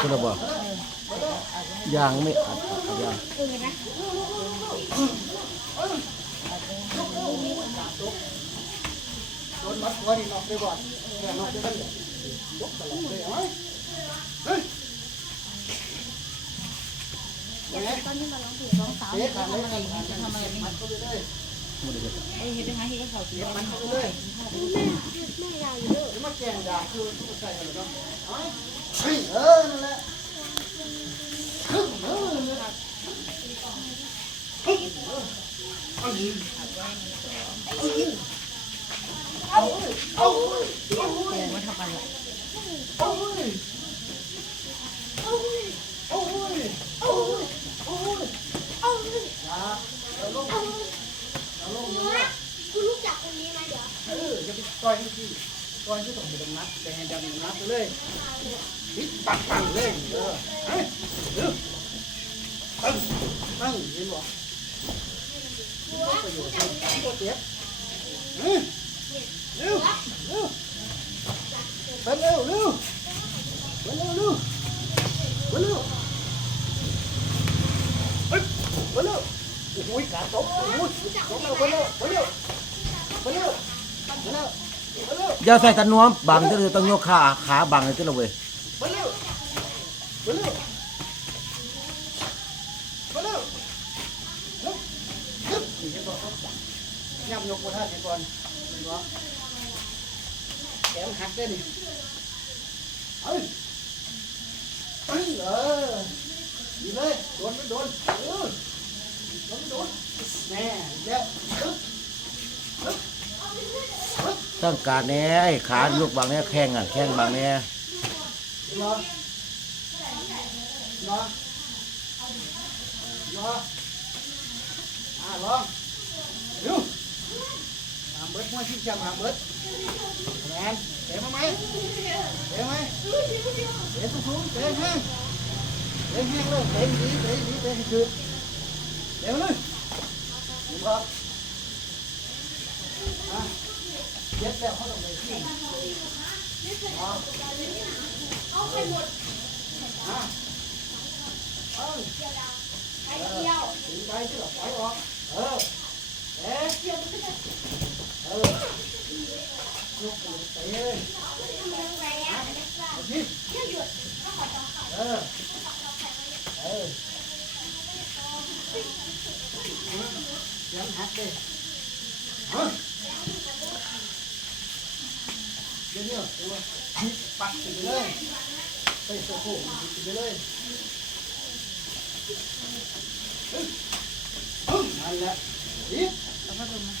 คุณบอกยางไม่อัดอัดยางโดนมัดหัวนี่นอกได้บ่แค่นอกได้บ่ยกตลอดเลยเอ้ยเฮ้ยตอนนี้มาร้องเพลงร้องสาวเตะจะขาทำเลยอะไรอย่างนี้จะทำอะไรไม่มัดเข้าไปเลย ไม่ได้เฮ็ดไอ้เห็นไหมคะเห็นเขาสีเตะมัมันนเข้าเขาไปเลเลยยเดี๋ยวมาแกงดาคือใส่เหรอเนาะเอ้ยเฮ้ยเออนั่นแหละฮึ่มเออนั่นแหละฮึ่มเออเอาอีกเอาอีกเอาเว้ยเอาเว้ยเอาเว้ยมันทำอะไรเอาเว้ยเอาเว้ยเอาเว้ยเอาเว้ยเอาเว้ยเอาเว้ยอย่าเอาลงเอาลงเอาลง คุณรู้จักคนนี้ไหมเดี๋ยว เออ อย่าไปต่อยให้ที่ต่อยที่ต้องไปตรงนัดแต่ให้ดันนัดไปเลยปิดปังปังเลยเออเฮ้ยเร็วตั้งตั้งเห็นบ่ก็ประโยชน์ตัวเจ็บเฮ้ยเร็วเร็วไปเร็วเร็วเร็วเร็วเร็วเฮ้ยเร็วโอ้โหขาตกโอ้โหตกแล้วเร็วเร็วเร็วเร็วเร็ว อย่าใส่ตะนวมบังจะต้องยกขาขาบังเลยที่เราเว้ยเร็วมาเร็วมาเร็วเร็วเร็วเขาจับย่ำยกมาท่านก่อนแขนหักได้นี่เอ้ยเอ้ยเออดีเลยโดนไม่โดนเออโดนไม่โดนแน่แล้ว ต้องการแน่ไอ้ขาลูกบังแน่แข้งอะแข้งบังแน่รอรอรออ่าลองดูหามเบิดม้วนชิมจำหามเบิดแมนเตะมาไหมเตะไหมเตะสูงๆเตะแห้งเตะแห้งเลยเตะดีเตะดีเตะให้คือเตะมาเลยดูครับอะ เย็ดแล้วเขาต้องไปที่อ๋อเอาไปหมดอะเอาไอ้เดียวถึงไปที่หลับไปออกเออเอ๊ะเออลุกไปเตะเลยทำยังไงอะเอาสิแค่หยุดเออเออยังหักเลยฮะ เดี๋ยวนี้ตัวปักไปเลยไปโซ่โค้งไปเลยเฮ้ยนั่นแหละอีกแล้วก็ดูมา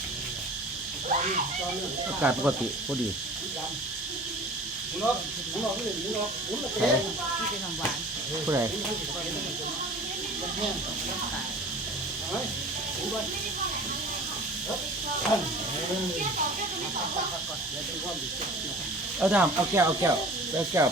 ตอนนี้อากาศปกติพอดีหมุนอกหมุนอกนี่หมุนหมุนอกไปเลยที่เป็นน้ำหวานผู้ใด เอาดามเอาแก้วเอาแก้วเอาแก้ว